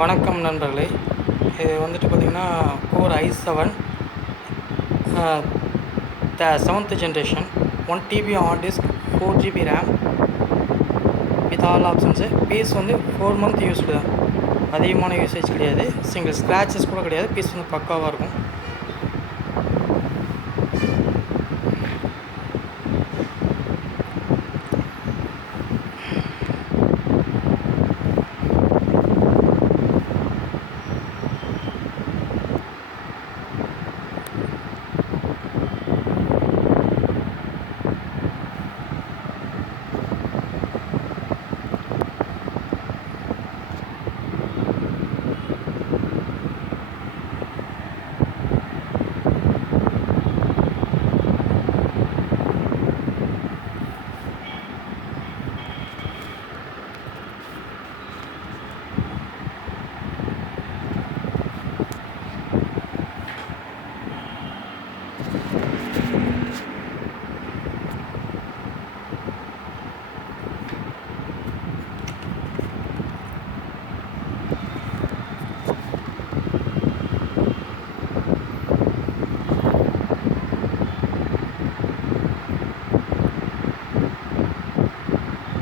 வணக்கம் நண்பர்களே. இது வந்துட்டு பார்த்திங்கன்னா Core i7 7th generation 1 TB hard disk 4 GB RAM with all options. Fees வந்து 4 month யூஸ்டு தான், அதிகமான யூசேஜ் கிடையாது, சிங்கிள் ஸ்க்ராச்சஸ் கூட கிடையாது. பீஸ் வந்து பக்காவாக இருக்கும்.